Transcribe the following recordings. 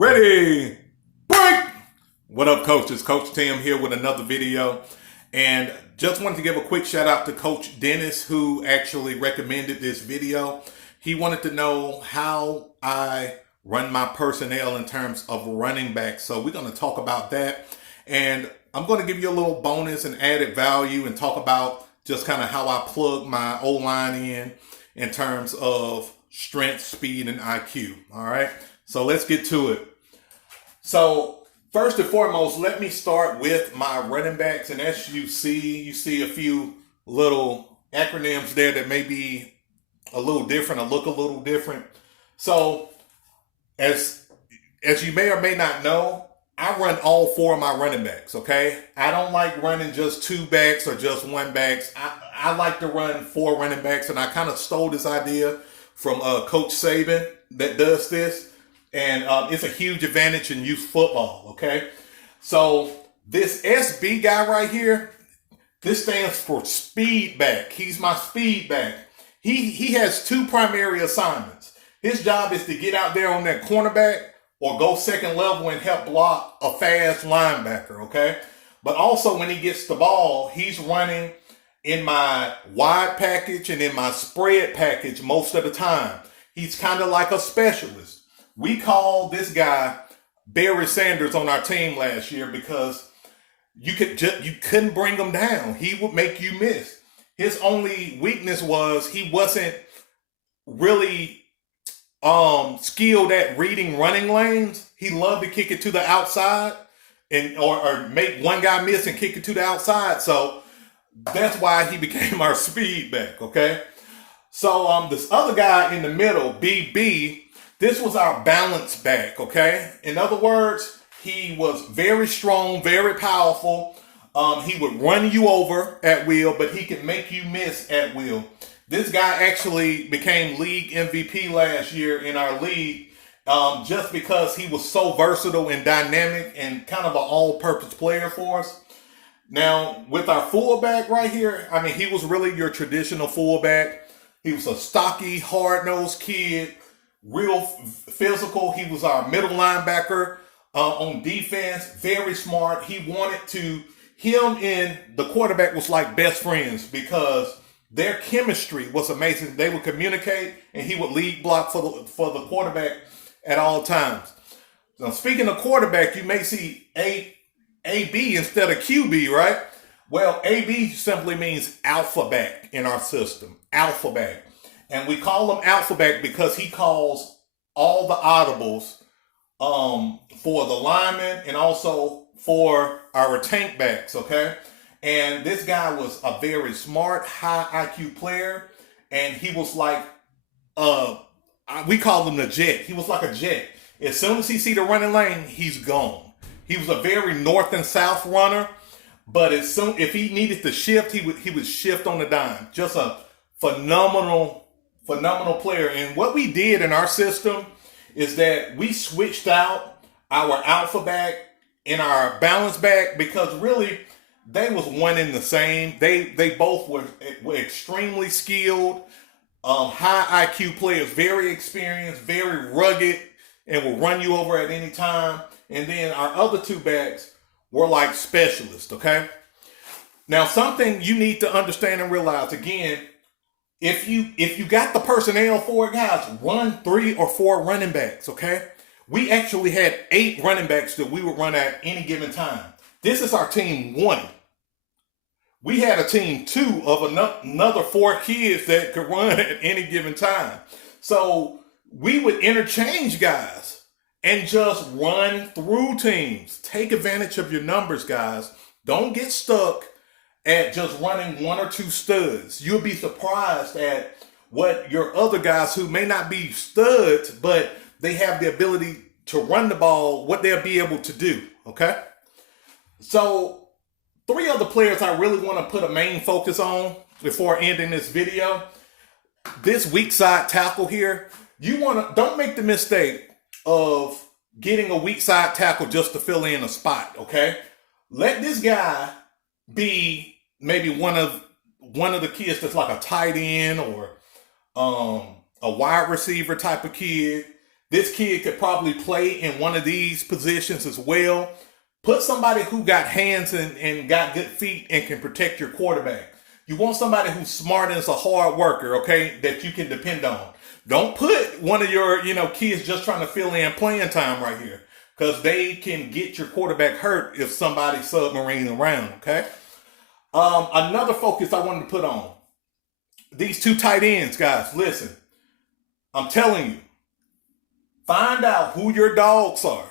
Ready, break! What up, coaches? Coach Tim here with another video. And just wanted to give a quick shout out to Coach Dennis, who actually recommended this video. He wanted to know how I run my personnel in terms of running backs. So we're going to talk about that. And I'm going to give you a little bonus and added value and talk about just kind of how I plug my O-line in terms of strength, speed, and IQ. All right. So let's get to it. So first and foremost, let me start with my running backs. And as you see a few little acronyms there that may be a little different or look a little different. So as you may or may not know, I run all four of my running backs, okay? I don't like running just two backs or just one backs. I like to run four running backs, and I kind of stole this idea from Coach Saban that does this. And it's a huge advantage in youth football, okay? So this SB guy right here, this stands for speed back. He's my speed back. He has two primary assignments. His job is to get out there on that cornerback or go second level and help block a fast linebacker, okay? But also when he gets the ball, he's running in my wide package and in my spread package most of the time. He's kind of like a specialist. We called this guy Barry Sanders on our team last year because you couldn't bring him down. He would make you miss. His only weakness was he wasn't really skilled at reading running lanes. He loved to kick it to the outside or make one guy miss and kick it to the outside. So that's why he became our speed back, okay? So this other guy in the middle, BB, this was our balance back, okay? In other words, he was very strong, very powerful. He would run you over at will, but he could make you miss at will. This guy actually became league MVP last year in our league just because he was so versatile and dynamic and kind of an all-purpose player for us. Now, with our fullback right here, I mean, he was really your traditional fullback. He was a stocky, hard-nosed kid, real physical. He was our middle linebacker on defense, very smart. Him and the quarterback was like best friends because their chemistry was amazing. They would communicate, and he would lead block for the quarterback at all times. Now, speaking of quarterback, you may see AB instead of QB, right? Well, AB simply means alpha back in our system, alpha back. And we call him alpha back because he calls all the audibles for the linemen and also for our tank backs, okay? And this guy was a very smart, high IQ player, and he was like, we called him the jet. He was like a jet. As soon as he see the running lane, he's gone. He was a very north and south runner, but if he needed to shift, he would shift on the dime. Just a phenomenal player. And what we did in our system is that we switched out our alpha back and our balance back because really they was one and the same. They both were extremely skilled, high IQ players, very experienced, very rugged, and will run you over at any time. And then our other two backs were like specialists, okay? Now, something you need to understand and realize, again, if you got the personnel for it, guys, run 3 or 4 running backs, okay? We actually had 8 running backs that we would run at any given time. This is our team 1. We had a team 2 of another 4 kids that could run at any given time. So we would interchange guys and just run through teams. Take advantage of your numbers, guys. Don't get stuck at just running 1 or 2 studs. You'll be surprised at what your other guys who may not be studs, but they have the ability to run the ball, what they'll be able to do, okay? So 3 other players I really want to put a main focus on before ending this video. This weak side tackle here, don't make the mistake of getting a weak side tackle just to fill in a spot, okay? Let this guy be maybe one of the kids that's like a tight end or a wide receiver type of kid This kid could probably play in one of these positions as well. Put somebody who got hands and got good feet and can protect your quarterback. You want somebody who's smart and is a hard worker, okay, that you can depend on. Don't put one of your, kids just trying to fill in playing time right here, because they can get your quarterback hurt if somebody's submarine around, okay? Another focus I wanted to put on. These two tight ends, guys, listen. I'm telling you, find out who your dogs are.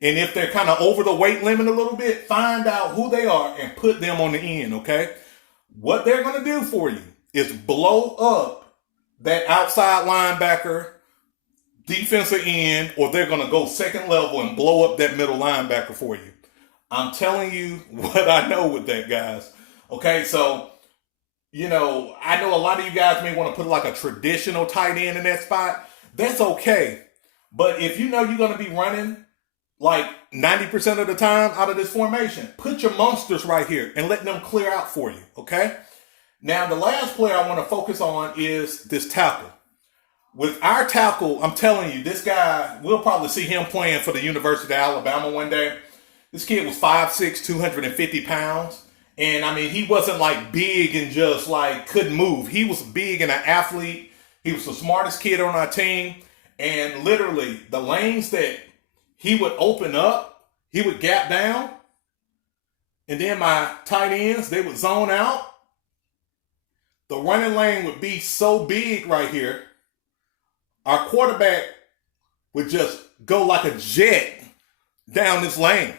And if they're kind of over the weight limit a little bit, find out who they are and put them on the end, okay? What they're going to do for you is blow up that outside linebacker, defensive end, or they're going to go second level and blow up that middle linebacker for you. I'm telling you what I know with that, guys. Okay, so, I know a lot of you guys may want to put like a traditional tight end in that spot. That's okay. But if you know you're going to be running like 90% of the time out of this formation, put your monsters right here and let them clear out for you, okay? Now, the last player I want to focus on is this tackle. With our tackle, I'm telling you, this guy, we'll probably see him playing for the University of Alabama one day. This kid was 5'6", 250 pounds. And, he wasn't like big and just like couldn't move. He was big and an athlete. He was the smartest kid on our team. And literally, the lanes that he would open up, he would gap down, and then my tight ends, they would zone out. The running lane would be so big right here, our quarterback would just go like a jet down this lane.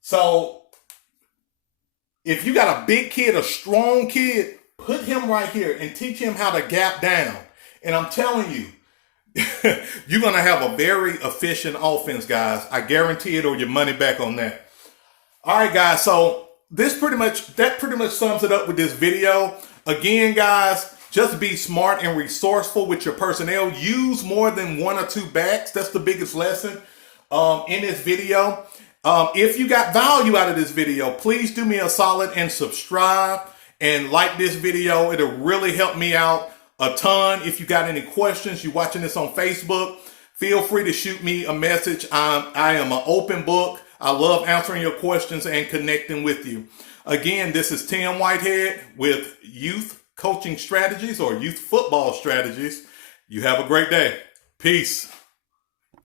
So if you got a big kid, a strong kid, put him right here and teach him how to gap down. And I'm telling you, you're going to have a very efficient offense, guys. I guarantee it, or your money back on that. All right, guys. So that pretty much sums it up with this video. Again, guys, just be smart and resourceful with your personnel. Use more than one or two backs. That's the biggest lesson in this video. If you got value out of this video, please do me a solid and subscribe and like this video. It'll really help me out a ton. If you got any questions, you're watching this on Facebook, feel free to shoot me a message. I am an open book. I love answering your questions and connecting with you. Again, this is Tim Whitehead with Youth Coaching Strategies or Youth Football Strategies. You have a great day. Peace.